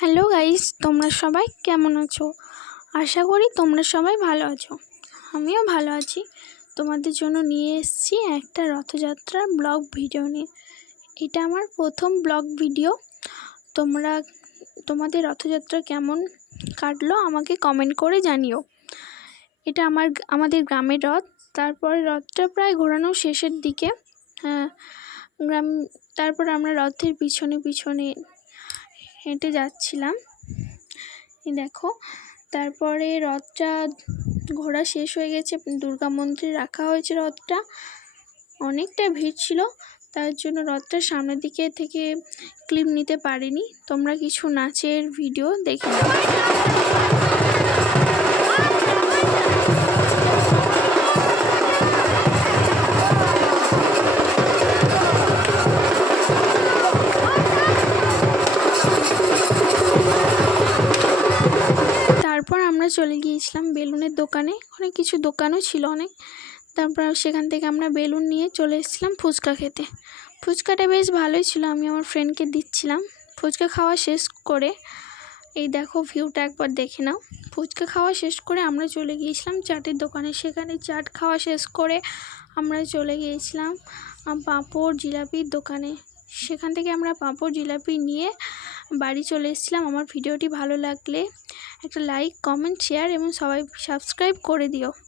Hello guys, তোমরা সবাই কেমন আছো? আশা করি তোমরা সবাই ভালো আছো। আমিও ভালো আছি। তোমাদের জন্য নিয়ে এসেছি একটা রথযাত্রার ব্লগ ভিডিও নিয়ে। এটা আমার প্রথম ব্লগ ভিডিও। তোমাদের রথযাত্রা কেমন কাটলো আমাকে কমেন্ট করে জানিও। এটা আমাদের গ্রামের রথ। তারপরে রথটা প্রায় ঘোরানো শেষের দিকে। তারপর আমরা রথের পিছনে পিছনে হেঁটে যাচ্ছিলাম। দেখো, তারপরে রথটা ঘোরা শেষ হয়ে গেছে। দুর্গা মন্দিরে রাখা হয়েছে রথটা। অনেকটা ভিড় ছিল, তার জন্য রথটার সামনের দিকে থেকে ক্লিপ নিতে পারিনি। তোমরা কিছু নাচের ভিডিও দেখে নাও। তারপর আমরা চলে গিয়েছিলাম বেলুনের দোকানে। অনেক কিছু দোকানও ছিল অনেক। তারপর সেখান থেকে আমরা বেলুন নিয়ে চলে এসেছিলাম ফুচকা খেতে। ফুচকাটা বেশ ভালোই ছিল, আমি আমার ফ্রেন্ডকে দিচ্ছিলাম। ফুচকা খাওয়া শেষ করে এই দেখো ভিউটা একবার দেখে নাও। ফুচকা খাওয়া শেষ করে আমরা চলে গিয়েছিলাম চাটের দোকানে। সেখানে চাট খাওয়া শেষ করে আমরা চলে গিয়েছিলাম পাঁপড় জিলাপির দোকানে। সেখান থেকে আমরা পাঁপড় জিলাপি নিয়ে বাড়ি চলে এসেছিলাম। আমার ভিডিওটি ভালো লাগলে একটা লাইক, কমেন্ট, শেয়ার এবং সবাই সাবস্ক্রাইব করে দিও।